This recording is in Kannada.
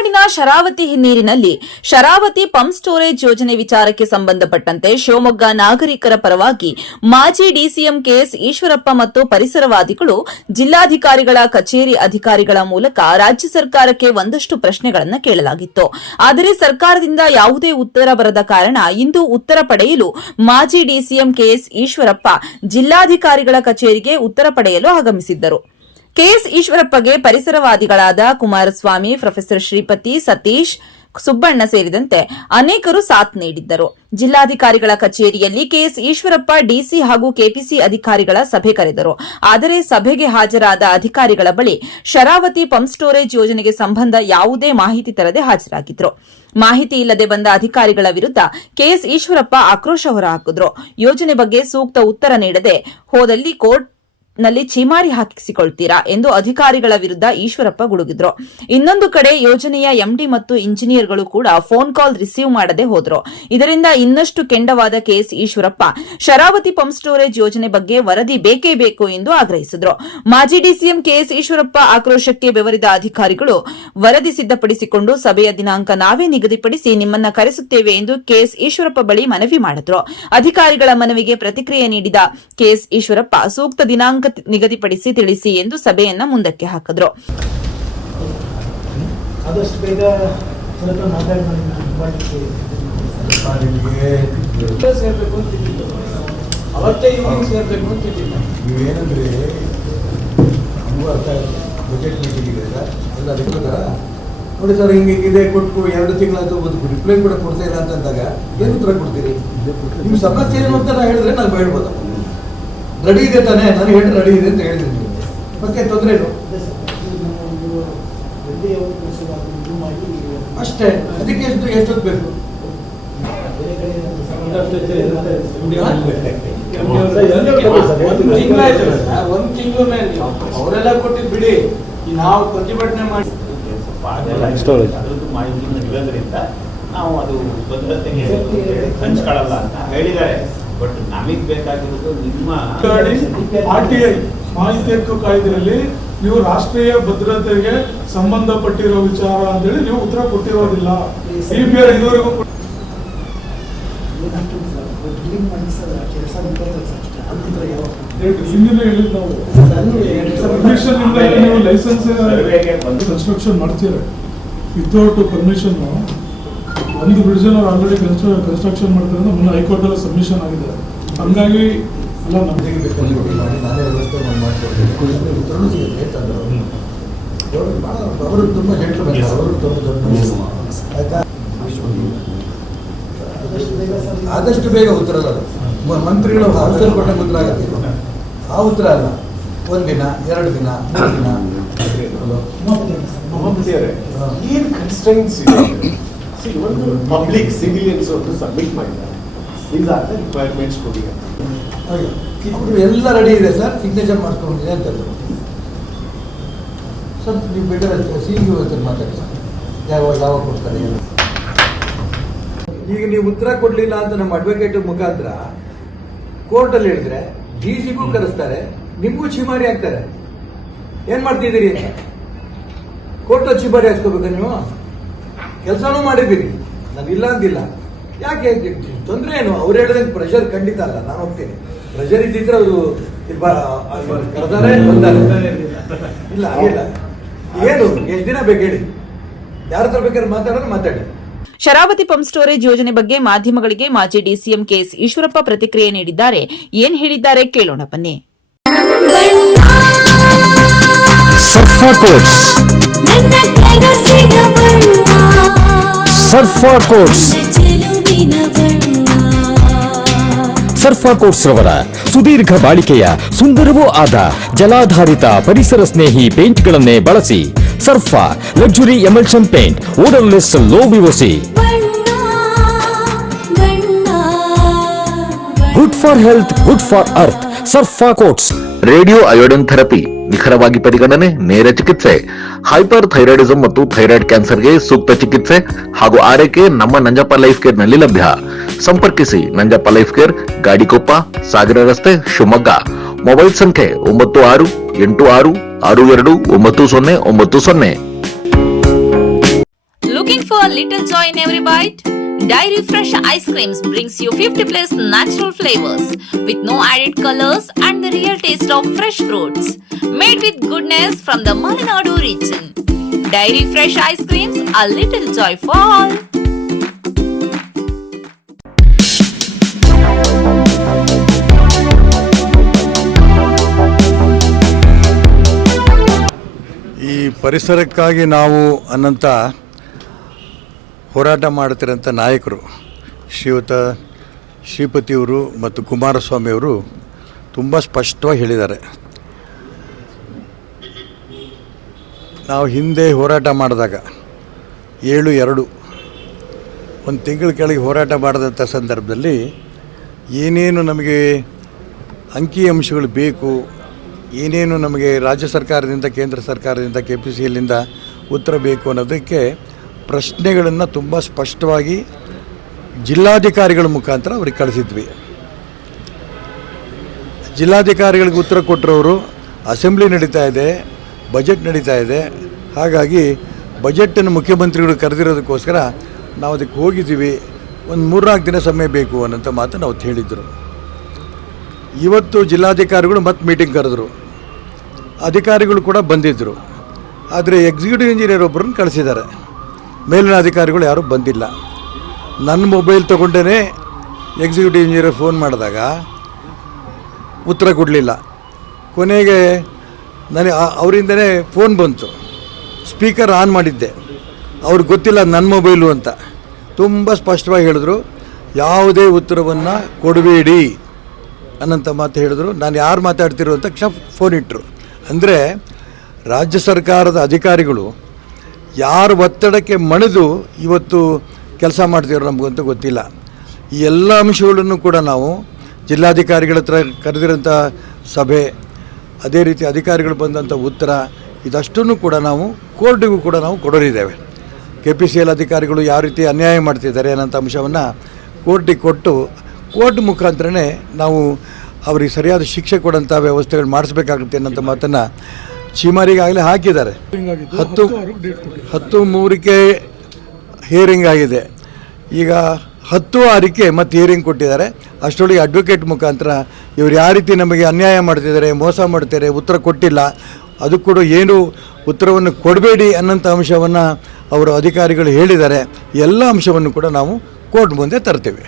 ಮಲೆನಾಡಿನ ಶರಾವತಿ ಹಿನ್ನೀರಿನಲ್ಲಿ ಶರಾವತಿ ಪಂಪ್ ಸ್ಟೋರೇಜ್ ಯೋಜನೆ ವಿಚಾರಕ್ಕೆ ಸಂಬಂಧಪಟ್ಟಂತೆ ಶಿವಮೊಗ್ಗ ನಾಗರಿಕರ ಪರವಾಗಿ ಮಾಜಿ ಡಿಸಿಎಂ ಕೆಎಸ್ ಈಶ್ವರಪ್ಪ ಮತ್ತು ಪರಿಸರವಾದಿಗಳು ಜಿಲ್ಲಾಧಿಕಾರಿಗಳ ಕಚೇರಿ ಅಧಿಕಾರಿಗಳ ಮೂಲಕ ರಾಜ್ಯ ಸರ್ಕಾರಕ್ಕೆ ಒಂದಷ್ಟು ಪ್ರಶ್ನೆಗಳನ್ನು ಕೇಳಲಾಗಿತ್ತು. ಆದರೆ ಸರ್ಕಾರದಿಂದ ಯಾವುದೇ ಉತ್ತರ ಬರದ ಕಾರಣ ಇಂದು ಉತ್ತರ ಪಡೆಯಲು ಮಾಜಿ ಡಿಸಿಎಂ ಕೆಎಸ್ ಈಶ್ವರಪ್ಪ ಜಿಲ್ಲಾಧಿಕಾರಿಗಳ ಕಚೇರಿಗೆ ಉತ್ತರ ಪಡೆಯಲು ಆಗಮಿಸಿದ್ದರು. ಕೆಎಸ್ ಈಶ್ವರಪ್ಪಗೆ ಪರಿಸರವಾದಿಗಳಾದ ಕುಮಾರಸ್ವಾಮಿ, ಪ್ರೊಫೆಸರ್ ಶ್ರೀಪತಿ, ಸತೀಶ್, ಸುಬ್ಬಣ್ಣ ಸೇರಿದಂತೆ ಅನೇಕರು ಸಾಥ್ ನೀಡಿದ್ದರು. ಜಿಲ್ಲಾಧಿಕಾರಿಗಳ ಕಚೇರಿಯಲ್ಲಿ ಕೆಎಸ್ ಈಶ್ವರಪ್ಪ ಡಿಸಿ ಹಾಗೂ ಕೆಪಿಸಿ ಅಧಿಕಾರಿಗಳ ಸಭೆ ಕರೆದರು. ಆದರೆ ಸಭೆಗೆ ಹಾಜರಾದ ಅಧಿಕಾರಿಗಳ ಬಳಿ ಶರಾವತಿ ಪಂಪ್ ಸ್ಟೋರೇಜ್ ಯೋಜನೆಗೆ ಸಂಬಂಧ ಯಾವುದೇ ಮಾಹಿತಿ ತರದೆ ಹಾಜರಾಗಿದ್ರು. ಮಾಹಿತಿ ಇಲ್ಲದೆ ಬಂದ ಅಧಿಕಾರಿಗಳ ವಿರುದ್ಧ ಕೆಎಸ್ ಈಶ್ವರಪ್ಪ ಆಕ್ರೋಶ ಹೊರಹಾಕಿದ್ರು. ಯೋಜನೆ ಬಗ್ಗೆ ಸೂಕ್ತ ಉತ್ತರ ನೀಡದೆ ಹೋದಲ್ಲಿ ಕೋರ್ಟ್ ನಲ್ಲಿ ಚೀಮಾರಿ ಹಾಕಿಸಿಕೊಳ್ತೀರಾ ಎಂದು ಅಧಿಕಾರಿಗಳ ವಿರುದ್ಧ ಈಶ್ವರಪ್ಪ ಗುಡುಗಿದ್ರು. ಇನ್ನೊಂದು ಕಡೆ ಯೋಜನೆಯ ಎಂಡಿ ಮತ್ತು ಇಂಜಿನಿಯರ್ಗಳು ಕೂಡ ಫೋನ್ ಕಾಲ್ ರಿಸೀವ್ ಮಾಡದೆ ಹೋದ್ರು. ಇದರಿಂದ ಇನ್ನಷ್ಟು ಕೆಂಡವಾದ K S Eshwarappa Sharavathi pump storage ಯೋಜನೆ ಬಗ್ಗೆ ವರದಿ ಬೇಕೇ ಬೇಕು ಎಂದು ಆಗ್ರಹಿಸಿದ್ರು. ಮಾಜಿ ಡಿಸಿಎಂ ಕೆಎಸ್ ಈಶ್ವರಪ್ಪ ಆಕ್ರೋಶಕ್ಕೆ ಬೆವರಿದ ಅಧಿಕಾರಿಗಳು ವರದಿ ಸಿದ್ಧಪಡಿಸಿಕೊಂಡು ಸಭೆಯ ದಿನಾಂಕ ನಾವೇ ನಿಗದಿಪಡಿಸಿ ನಿಮ್ಮನ್ನ ಕರೆಸುತ್ತೇವೆ ಎಂದು ಕೆಎಸ್ ಈಶ್ವರಪ್ಪ ಬಳಿ ಮನವಿ ಮಾಡಿದ್ರು. ಅಧಿಕಾರಿಗಳ ಮನವಿಗೆ ಪ್ರತಿಕ್ರಿಯೆ ನೀಡಿದ ಕೆಎಸ್ ಈಶ್ವರಪ್ಪ ಸೂಕ್ತ ದಿನಾಂಕ ನಿಗದಿಪಡಿಸಿ ತಿಳಿಸಿ ಎಂದು ಸಭೆಯನ್ನ ಮುಂದಕ್ಕೆ ಹಾಕಿದ್ರು. ನೋಡಿ ಸರ್, ಹಿಂಗಿದೆ ಕೊಟ್ಟು 2 ತಿಂಗಳಾಯ್ತು, ಒಂದು ರಿಪ್ಲೈ ಕೂಡ ಕೊಡ್ತಾ ಇಲ್ಲ ಅಂತಂದಾಗ ಏನು ಉತ್ತರ ಕೊಡ್ತೀರಿ? ನಿಮ್ಮ ಸಮಸ್ಯೆ ಏನು ಅಂತ ಹೇಳಿದ್ರೆ ನಾನು ಹೇಳ್ಬೋದು. ರೆಡಿ ಇದೆ ತಾನೇ, ನಾನು ಹೇಳಿ ರೆಡಿ ಇದೆ ಅಂತ ಹೇಳಿದ್ದೀನಿ. ಮತ್ತೆ ತೊಂದರೆ ಏನು ಅಷ್ಟೇ. ಅದಕ್ಕೆ ಎಷ್ಟೊತ್ತು ಬೇಕು? ಒಂದು ತಿಂಗಳು ಅವರೆಲ್ಲ ಕೊಟ್ಟಿದ್ದು ಬಿಡಿ, ನಾವು ಪ್ರತಿಭಟನೆ ಮಾಡಿ ಮಾಹಿತಿ ನಾವು ಅದು ಭದ್ರತೆಗೆ ಹಂಚ್ಕೊಳ್ಳಲ್ಲ ಅಂತ ಹೇಳಿದ್ದಾರೆ. ಬಟ್ ನಮಗೆ ಬೇಕಾಗಿರೋದು ನಿಮ್ಮ RTI ಮಾಹಿತಿ ಹಕ್ಕು ಕಾಯ್ದೆಯಲ್ಲಿ ನೀವು ರಾಷ್ಟ್ರೀಯ ಭದ್ರತೆಗೆ ಸಂಬಂಧಪಟ್ಟಿರೋ ವಿಚಾರ ಅಂತೇಳಿ ನೀವು ಉತ್ತರ ಕೊಟ್ಟಿರೋದಿಲ್ಲ. CBI ಇದುವರೆಗೂ ಹಿಂದಿನ ಹೇಳಿದ್ ನಾವು ಪರ್ಮಿಷನ್ ಇಂದ ನೀವು ಲೈಸೆನ್ಸ್ ಕನ್ಸ್ಟ್ರಕ್ಷನ್ ಮಾಡ್ತೀರ ವಿತೌಟ್ ಪರ್ಮಿಷನ್. ಒಂದು ಬ್ರಿಡ್ಜ್ ಅವ್ರು ಆಲ್ರೆಡಿ ಕನ್ಸ್ಟ್ರಕ್ಷನ್ ಮಾಡ್ತಾರೆ ಅಂದ್ರೆ ಮುನ್ನ ಹೈಕೋರ್ಟ್ ಅಲ್ಲಿ ಸಬ್ಮಿಷನ್ ಆಗಿದೆ. ಹಂಗಾಗಿ ಎಲ್ಲ ನಮಗೆ ನಾನೇ ವ್ಯವಸ್ಥೆ ಮಾಡ್ಕೊಡ್ತೀನಿ. ಉತ್ತರನೂ ಸಿಗುತ್ತೆ ಅವರು ತುಂಬ ಜೆಂಟ್ಲ್ಮನ್, ಅವರು ತುಂಬ ದೊಡ್ಡ ಆಯ್ತಾ. ಆದಷ್ಟು ಬೇಗ ಉತ್ತರ ಅಲ್ಲ, ಮಂತ್ರಿಗಳು ಅವಸರ ಕೊಟ್ಟ ಉತ್ತರ ಆಗುತ್ತೆ. ಆ ಉತ್ತರ ಅಲ್ಲ, 1 ದಿನ 2 ದಿನ 3 ದಿನ ಏನು ಕನ್ಸ್ಟೆನ್ಸ್ ಒಂದು ಪಬ್ಲಿಕ್ ಸಿವಿಲಿಯನ್ಸ್ ಒಂದು ಸಬ್ಮಿಟ್ ಮಾಡಿದ್ದಾರೆ. ಇದಾದ ರಿಕ್ವೈರ್ಮೆಂಟ್ಸ್ ಕೊಡಿ ಎಲ್ಲ ರೆಡಿ ಇದೆ ಸರ್, ಸಿಗ್ನೇಚರ್ ಮಾಡ್ಕೊಂಡಿದೆ ಅಂತಂದ್ರು. ಸರ್ ನೀವು ಬೇಕಾದ್ರೆ ಸಿಇಒ ಹತ್ರ ಮಾತಾಡಿ ಸರ್, ಯಾವಾಗ ಕೊಡ್ತಾರೆ. ಈಗ ನೀವು ಉತ್ತರ ಕೊಡ್ಲಿಲ್ಲ ಅಂತ ನಮ್ಮ ಅಡ್ವೊಕೇಟ್ ಮುಖಾಂತರ ಕೋರ್ಟಲ್ಲಿ ಹೇಳಿದ್ರೆ ಡಿಸಿಗೂ ಕರೆಸ್ತಾರೆ, ನಿಮಗೂ ಚಿಮಾರಿ ಹಾಕ್ತಾರೆ. ಏನ್ ಮಾಡ್ತಿದ್ದೀರಿ? ಕೋರ್ಟಲ್ಲಿ ಚಿಮಾರಿ ಹಾಕ್ಸ್ಕೋಬೇಕಾ? ನೀವು ಕೆಲಸನೂ ಮಾಡಿದ್ದೀರಿ, ನಾನು ಇಲ್ಲ ಅಂದಿಲ್ಲ. ಯಾಕೆ ತೊಂದರೆ ಏನು? ಅವ್ರು ಹೇಳಿದಂಗೆ ಪ್ರೆಷರ್ ಖಂಡಿತ ಅಲ್ಲ, ನಾನು ಹೋಗ್ತೀನಿ. ಪ್ರೆಷರ್ ಇದ್ದಿದ್ರೆ ಅವರು ಕರೆದಾರೆ ಇಲ್ಲ ಆಗಿಲ್ಲ. ಏನು ಎಷ್ಟು ದಿನ ಬೇಕು ಹೇಳಿ? ಯಾರ ಹತ್ರ ಬೇಕಾದ್ರೆ ಮಾತಾಡೋದು ಮಾತಾಡಿ. ಶರಾವತಿ ಪಂಪ್ ಸ್ಟೋರೇಜ್ ಯೋಜನೆ ಬಗ್ಗೆ ಮಾಧ್ಯಮಗಳಿಗೆ ಮಾಜಿ ಡಿಸಿಎಂ ಕೆಎಸ್ ಈಶ್ವರಪ್ಪ ಪ್ರತಿಕ್ರಿಯೆ ನೀಡಿದ್ದಾರೆ. ಏನ್ ಹೇಳಿದ್ದಾರೆ ಕೇಳೋಣ ಬನ್ನಿ. ಸರ್ಫಾ ಕೋಟ್ಸ್ ರವರ ಸುದೀರ್ಘ ಬಾಳಿಕೆಯ ಸುಂದರವೂ ಆದ ಜಲಾಧಾರಿತ ಪರಿಸರ ಸ್ನೇಹಿ ಪೇಂಟ್ಗಳನ್ನೇ ಬಳಸಿ. Surfa luxury emulsion paint, odourless, low VOC, good for health, good for earth. Surfa coats. Radio iodine therapy ನಿಖರವಾಗಿ ಪರಿಗಣನೆ, ನೇರ ಚಿಕಿತ್ಸೆ, ಹೈಪರ್ ಥೈರಾಯ್ಡಿಸಂ ಮತ್ತು ಥೈರಾಯ್ಡ್ ಕ್ಯಾನ್ಸರ್ಗೆ ಸೂಕ್ತ ಚಿಕಿತ್ಸೆ ಹಾಗೂ ಆರೈಕೆ ನಮ್ಮ ನಂಜಪ್ಪ ಲೈಫ್ ಕೇರ್ ನಲ್ಲಿ ಲಭ್ಯ. ಸಂಪರ್ಕಿಸಿ ನಂಜಪ್ಪ ಲೈಫ್ ಕೇರ್, ಗಾಡಿಕೊಪ್ಪ, ಸಾಗರ ರಸ್ತೆ, ಶಿವಮೊಗ್ಗ. ಮೊಬೈಲ್ ಸಂಖ್ಯೆ 9686629090. a little joy in every bite? Dairy Fresh Ice Creams brings you 50 plus natural flavors with no added colors and the real taste of fresh fruits. Made with goodness from the Malenadu region. Dairy Fresh Ice Creams, a little joy for all. ಈ ಪರಿಸರಕ್ಕಾಗಿ ನಾವು ಅನ್ನಂಥ ಹೋರಾಟ ಮಾಡ್ತಿರೋಂಥ ನಾಯಕರು ಶ್ರೀಯುತ ಶ್ರೀಪತಿಯವರು ಮತ್ತು ಕುಮಾರಸ್ವಾಮಿಯವರು ತುಂಬ ಸ್ಪಷ್ಟವಾಗಿ ಹೇಳಿದ್ದಾರೆ. ನಾವು ಹಿಂದೆ ಹೋರಾಟ ಮಾಡಿದಾಗ 7/2 ಒಂದು ತಿಂಗಳ ಕೆಳಗೆ ಹೋರಾಟ ಮಾಡಿದಂಥ ಸಂದರ್ಭದಲ್ಲಿ ಏನೇನು ನಮಗೆ ಅಂಕಿಅಂಶಗಳು ಬೇಕು, ಏನೇನು ನಮಗೆ ರಾಜ್ಯ ಸರ್ಕಾರದಿಂದ ಕೇಂದ್ರ ಸರ್ಕಾರದಿಂದ KPCLನಿಂದ ಉತ್ತರ ಬೇಕು ಅನ್ನೋದಕ್ಕೆ ಪ್ರಶ್ನೆಗಳನ್ನು ತುಂಬ ಸ್ಪಷ್ಟವಾಗಿ ಜಿಲ್ಲಾಧಿಕಾರಿಗಳ ಮುಖಾಂತರ ಅವ್ರಿಗೆ ಕಳಿಸಿದ್ವಿ. ಜಿಲ್ಲಾಧಿಕಾರಿಗಳಿಗೆ ಉತ್ತರ ಕೊಟ್ಟರವರು ಅಸೆಂಬ್ಲಿ ನಡೀತಾ ಇದೆ, ಬಜೆಟ್ ನಡೀತಾ ಇದೆ, ಹಾಗಾಗಿ ಬಜೆಟನ್ನು ಮುಖ್ಯಮಂತ್ರಿಗಳು ಕರೆದಿರೋದಕ್ಕೋಸ್ಕರ ನಾವು ಅದಕ್ಕೆ ಹೋಗಿದ್ದೀವಿ, ಒಂದು 3-4 ದಿನ ಸಮಯ ಬೇಕು ಅನ್ನೋಂಥ ಮಾತನ್ನು ಅವತ್ತು ಹೇಳಿದರು. ಇವತ್ತು ಜಿಲ್ಲಾಧಿಕಾರಿಗಳು ಮತ್ತೆ ಮೀಟಿಂಗ್ ಕರೆದ್ರು, ಅಧಿಕಾರಿಗಳು ಕೂಡ ಬಂದಿದ್ದರು. ಆದರೆ ಎಕ್ಸಿಕ್ಯೂಟಿವ್ ಇಂಜಿನಿಯರ್ ಒಬ್ಬರನ್ನು ಕಳಿಸಿದ್ದಾರೆ, ಮೇಲಿನ ಅಧಿಕಾರಿಗಳು ಯಾರೂ ಬಂದಿಲ್ಲ. ನನ್ನ ಮೊಬೈಲ್ ತೊಗೊಂಡೇ ಎಕ್ಸಿಕ್ಯೂಟಿವ್ ಇಂಜಿನಿಯರ್ ಫೋನ್ ಮಾಡಿದಾಗ ಉತ್ತರ ಕೊಡಲಿಲ್ಲ. ಕೊನೆಗೆ ನನಗೆ ಅವರಿಂದನೇ ಫೋನ್ ಬಂತು, ಸ್ಪೀಕರ್ ಆನ್ ಮಾಡಿದ್ದೆ, ಅವ್ರಿಗೆ ಗೊತ್ತಿಲ್ಲ ನನ್ನ ಮೊಬೈಲು ಅಂತ. ತುಂಬ ಸ್ಪಷ್ಟವಾಗಿ ಹೇಳಿದ್ರು, ಯಾವುದೇ ಉತ್ತರವನ್ನು ಕೊಡಬೇಡಿ ಅನ್ನೋಂಥ ಮಾತು ಹೇಳಿದ್ರು. ನಾನು ಯಾರು ಮಾತಾಡ್ತಿರೋ ಅಂತ ಫೋನ್ ಇಟ್ಟರು. ಅಂದರೆ ರಾಜ್ಯ ಸರ್ಕಾರದ ಅಧಿಕಾರಿಗಳು ಯಾರು ಒತ್ತಡಕ್ಕೆ ಮಣಿದು ಇವತ್ತು ಕೆಲಸ ಮಾಡ್ತಿರೋ ನಮಗಂತೂ ಗೊತ್ತಿಲ್ಲ. ಈ ಎಲ್ಲ ಅಂಶಗಳನ್ನು ಕೂಡ ನಾವು ಜಿಲ್ಲಾಧಿಕಾರಿಗಳ ಹತ್ರ ಕರೆದಿರೋಂಥ ಸಭೆ, ಅದೇ ರೀತಿ ಅಧಿಕಾರಿಗಳು ಬಂದಂಥ ಉತ್ತರ, ಇದಷ್ಟನ್ನು ಕೂಡ ನಾವು ಕೋರ್ಟಿಗೂ ಕೂಡ ನಾವು ಕೊಡೋರಿದ್ದೇವೆ. KPCL ಅಧಿಕಾರಿಗಳು ಯಾವ ರೀತಿ ಅನ್ಯಾಯ ಮಾಡ್ತಿದ್ದಾರೆ ಅನ್ನೋಂಥ ಅಂಶವನ್ನು ಕೋರ್ಟಿಗೆ ಕೊಟ್ಟು ಕೋರ್ಟ್ ಮುಖಾಂತರನೇ ನಾವು ಅವ್ರಿಗೆ ಸರಿಯಾದ ಶಿಕ್ಷೆ ಕೊಡೋಂಥ ವ್ಯವಸ್ಥೆಗಳು ಮಾಡಿಸ್ಬೇಕಾಗುತ್ತೆ ಅನ್ನೋಂಥ ಮಾತನ್ನು ಚೀಮಾರಿಗಾಗಲೇ ಹಾಕಿದ್ದಾರೆ. 10/3ಕ್ಕೆ ಹಿಯರಿಂಗ್ ಆಗಿದೆ. ಈಗ 10/6ಕ್ಕೆ ಮತ್ತೆ ಹಿಯರಿಂಗ್ ಕೊಟ್ಟಿದ್ದಾರೆ. ಅಷ್ಟರೊಳಗೆ ಅಡ್ವೊಕೇಟ್ ಮುಖಾಂತರ ಇವರು ಯಾವ ರೀತಿ ನಮಗೆ ಅನ್ಯಾಯ ಮಾಡ್ತಿದ್ದಾರೆ, ಮೋಸ ಮಾಡ್ತಾರೆ, ಉತ್ತರ ಕೊಟ್ಟಿಲ್ಲ, ಅದು ಕೂಡ ಏನು ಉತ್ತರವನ್ನು ಕೊಡಬೇಡಿ ಅನ್ನೋಂಥ ಅಂಶವನ್ನು ಅವರು ಅಧಿಕಾರಿಗಳು ಹೇಳಿದ್ದಾರೆ. ಎಲ್ಲ ಅಂಶವನ್ನು ಕೂಡ ನಾವು ಕೋರ್ಟ್ ಮುಂದೆ ತರ್ತೇವೆ.